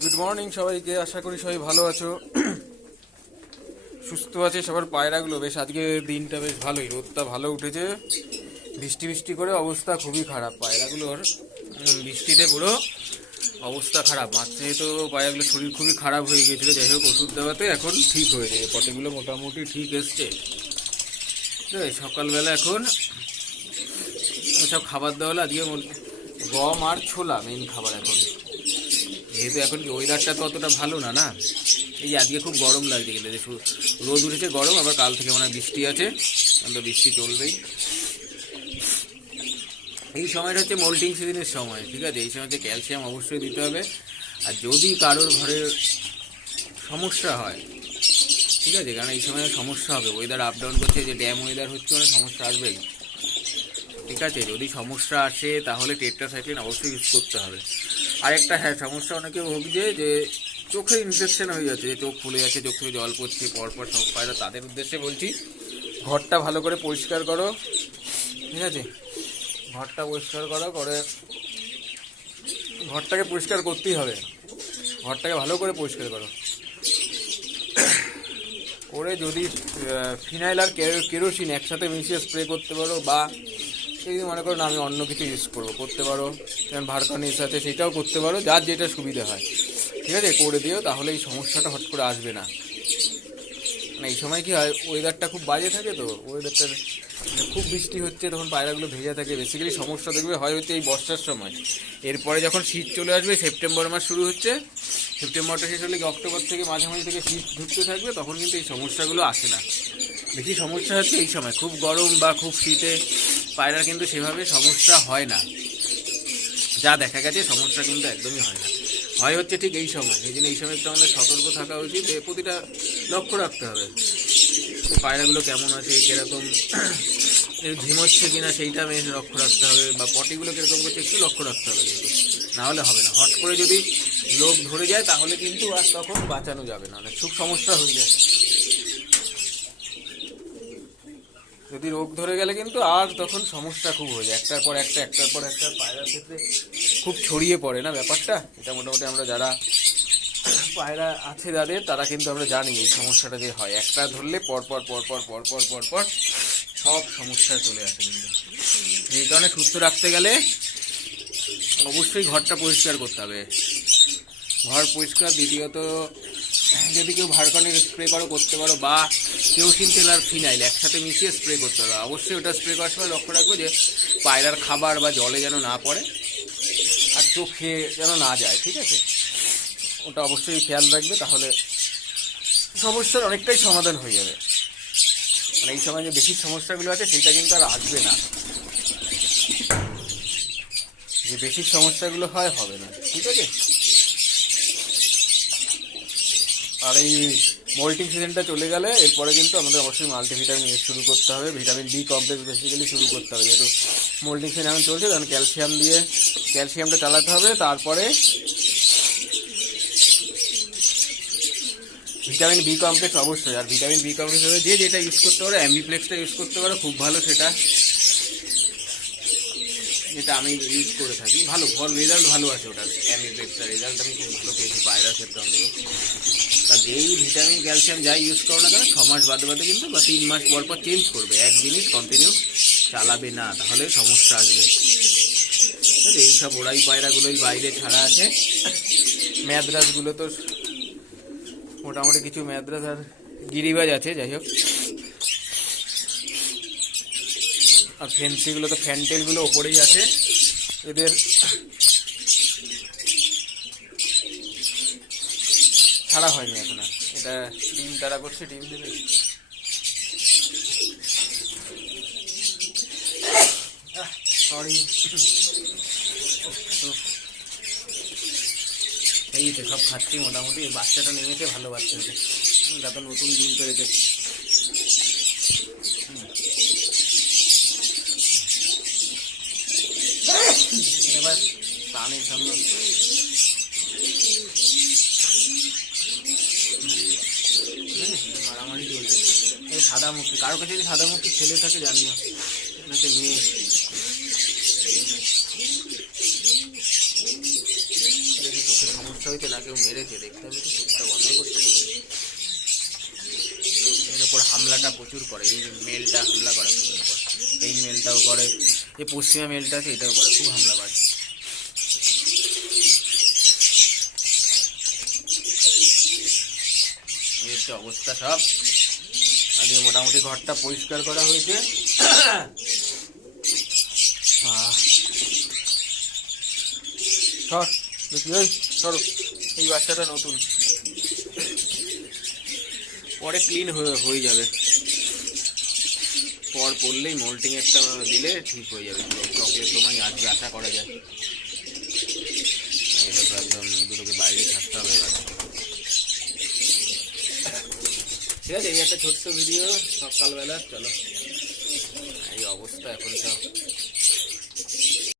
Good morning সবাইকে, আশা করি সবাই ভালো আছো, সুস্থ আছে। সবার পায়রাগুলো বেশ আজকে দিনটা বেশ ভালোই, রোদটা ভালো উঠেছে, বৃষ্টি বৃষ্টি করে অবস্থা খুবই খারাপ পায়রাগুলোর। বৃষ্টিতে পুরো অবস্থা খারাপ। মাঝে তো পায়রাগুলো শরীর খুবই খারাপ হয়ে গিয়েছিলো, যাই হোক ওষুধ দেওয়াতে এখন ঠিক হয়ে যায়, পটিগুলো মোটামুটি ঠিক এসছে। সকালবেলা এখন সব খাবার দেওয়া হলো আজকে, গম আর ছোলা মেন খাবার এখন। যেহেতু এখন কি ওয়েদারটা তো অতটা ভালো না না, এই যে আজকে খুব গরম লাগছে, গেলে দেখো রোদ উঠেছে গরম, আবার কাল থেকে মনে হয় বৃষ্টি আছে, তো বৃষ্টি চলবেই। এই সময়টা হচ্ছে মোল্টিং সিজনের সময়, ঠিক আছে, এই সময় হচ্ছে ক্যালসিয়াম অবশ্যই দিতে হবে। আর যদি কারোর ঘরের সমস্যা হয়, ঠিক আছে, কারণ এই সময় সমস্যা হবে, ওয়েদার আপ ডাউন করছে, যে ড্যাম ওয়েদার হচ্ছে, মানে সমস্যা আসবেই, ঠিক আছে। যদি সমস্যা আসে তাহলে টেট্রাসাইক্লিন অবশ্যই ইউজ করতে হবে। আর একটা হ্যাঁ সমস্যা অনেকে ভুগছে, যে চোখে ইনফেকশন হয়ে যাচ্ছে, যে চোখ ফুলে যাচ্ছে, চোখ থেকে জল পড়ছে পরপর সব পায়রা, তাদের উদ্দেশ্যে বলছি ঘরটা ভালো করে পরিষ্কার করো, ঠিক আছে, ঘরটা পরিষ্কার করো, করে ঘরটাকে পরিষ্কার করতেই হবে, ঘরটাকে ভালো করে পরিষ্কার করো, করে যদি ফিনাইল আর কেরোসিন একসাথে মিশিয়ে স্প্রে করতে পারো, বা সেই মনে করো না আমি অন্য কিছু ইউজ করতে পারো, যেমন ভার্কানিস আছে সেটাও করতে পারো, যার যেটা সুবিধা হয়, ঠিক আছে, করে দিও, তাহলে এই সমস্যাটা হট করে আসবে না। মানে এই সময় কি হয়, ওয়েদারটা খুব বাজে থাকে, তো ওয়েদারটা খুব বৃষ্টি হচ্ছে, তখন পায়রাগুলো ভেজা থাকে, বেসিক্যালি সমস্যা দেখবে হয় হচ্ছে এই বর্ষার সময়। এরপরে যখন শীত চলে আসবে, সেপ্টেম্বর মাস শুরু হচ্ছে, সেপ্টেম্বরটা শেষ হলে অক্টোবর থেকে মাঝামাঝি থেকে শীত ঢুকতে থাকবে, তখন কিন্তু এই সমস্যাগুলো আসে না। বেশি সমস্যা হচ্ছে এই সময়, খুব গরম বা খুব শীতে পায়রার কিন্তু সেভাবে সমস্যা হয় না, যা দেখা গেছে সমস্যা কিন্তু একদমই হয় না, হয় হচ্ছে ঠিক এই সময়। এই জন্য এই সময় একটু আমাদের সতর্ক থাকা উচিত, প্রতিটা লক্ষ্য রাখতে হবে পায়রাগুলো কেমন আছে, কিরকম ঝিমোচ্ছে কিনা সেইটা মেন লক্ষ্য রাখতে হবে, বা পটিগুলো কিরকম করছে একটু লক্ষ্য রাখতে হবে, কিন্তু না হলে হবে না। হট করে যদি লোক ধরে যায় তাহলে কিন্তু আর তখন বাঁচানো যাবে না, অনেক খুব সমস্যা হয়ে যায়। যদি রোগ ধরে গেলে কিন্তু আর তখন সমস্যা খুব হয়ে যায়, একটার পর একটা পায়রার ক্ষেত্রে খুব ছড়িয়ে পড়ে না ব্যাপারটা। এটা মোটামুটি আমরা যারা পায়রা আছে যাদের, তারা কিন্তু আমরা জানি এই সমস্যাটা যে হয়, একটা ধরলে পরপর সব সমস্যা চলে আসে। কিন্তু এই কারণে সুস্থ রাখতে গেলে অবশ্যই ঘরটা পরিষ্কার করতে হবে, ঘর পরিষ্কার। দ্বিতীয়ত যদি কেউ ভার্কনির স্প্রে করতে পারো, বা কেরোসিন তেল আর ফিনাইল একসাথে মিশিয়ে স্প্রে করতে পারো, অবশ্যই ওটা স্প্রে করার সময় লক্ষ্য রাখবে যে পায়রার খাবার বা জলে যেন না পড়ে, আর চোখে যেন না যায়, ঠিক আছে, ওটা অবশ্যই খেয়াল রাখবে, তাহলে সমস্যার অনেকটাই সমাধান হয়ে যাবে। মানে এই সময় যে বেশি সমস্যাগুলো আছে সেটা কিন্তু আর আসবে না, যে বেশি সমস্যাগুলো হবে না, ঠিক আছে। আর এই মোল্টিং সিজনটা চলে গেলে এরপরে কিন্তু আমাদের অবশ্যই মাল্টিভিটামিন ইউজ শুরু করতে হবে, ভিটামিন ডি কমপ্লেক্স বেসিক্যালি শুরু করতে হবে, যেহেতু মোল্টিং সিজন এখন চলছে, তখন ক্যালসিয়ামটা চালাতে হবে। তারপরে ভিটামিন বি কমপ্লেক্স অবশ্যই, আর ভিটামিন বি কমপ্লেক্স হবে যে যেটা ইউজ করতে পারো, অ্যামিপ্লেক্সটা ইউজ করতে পারো, খুব ভালো সেটা, যেটা আমি ইউজ করে থাকি, ভালো রেজাল্ট ভালো আছে ওটার, অ্যামিপ্লেক্সটার রেজাল্ট আমি খুব ভালো পেয়েছি পায়রার ক্ষেত্রে অন্তত। আর যেই ভিটামিন ক্যালসিয়াম যাই ইউজ করো না কেন, 6 মাস বাদে কিন্তু, বা 3 মাস পর চেঞ্জ করবে, এক জিনিস কন্টিনিউ চালাবে না, তাহলে সমস্যা আসবে। এইসব ওরাই পায়রাগুলোই বাইরে ছাড়া আছে, ম্যাদ্রাসগুলো তো মোটামুটি কিছু ম্যাদ্রাস আর গিরিবাজ আছে, যাই হোক। আর ফেন্সিগুলো তো ফ্যান্টেলগুলো ওপরেই আছে, এদের ছাড়া হয়নি এখন, আর এটা ডিম তারা করছে, ডিম দেবে। সরি, এই তো সব খাচ্ছি মোটামুটি, বাচ্চাটা নেমেছে, ভালো বাচ্চা হয়েছে, তারপর নতুন ডিম পেরেছে। এবার টানের সামনে মারামারি চলছে, এই সাদামুখী, কারো কাছে যদি সাদামুখী ছেলে থাকে জানিও, নাকি মেয়ে, চোখে সমস্যা সমস্যা হয়েছে না কেউ মেরেছে, দেখতে আমি তো চোখটা বন্ধ করতে পারি। এর উপর হামলাটা প্রচুর করে, এই যে মেলটা হামলা করে ফুলের উপর, এই মেলটাও করে, এই পশ্চিমা মেলটা আছে এটাও করে, খুব হামলাবাজ। এই হচ্ছে অবস্থা সব। আজকে মোটামুটি ঘরটা পরিষ্কার করা হয়েছে। সর দেখি, ওই সরো, এই বাচ্চাটা নতুন, পরে ক্লিন হয়ে যাবে, পর পড়লেই মোল্টিং একটা দিলে ঠিক হয়ে যাবে, চকলেট তোমায় আসবে আশা করা যায়। এটা তো একদম দুটোকে বাইরে থাকতে হবে এবার। ঠিক আছে, এই একটা ছোট্ট ভিডিও সকালবেলা, চলো এই অবস্থা এখন সব।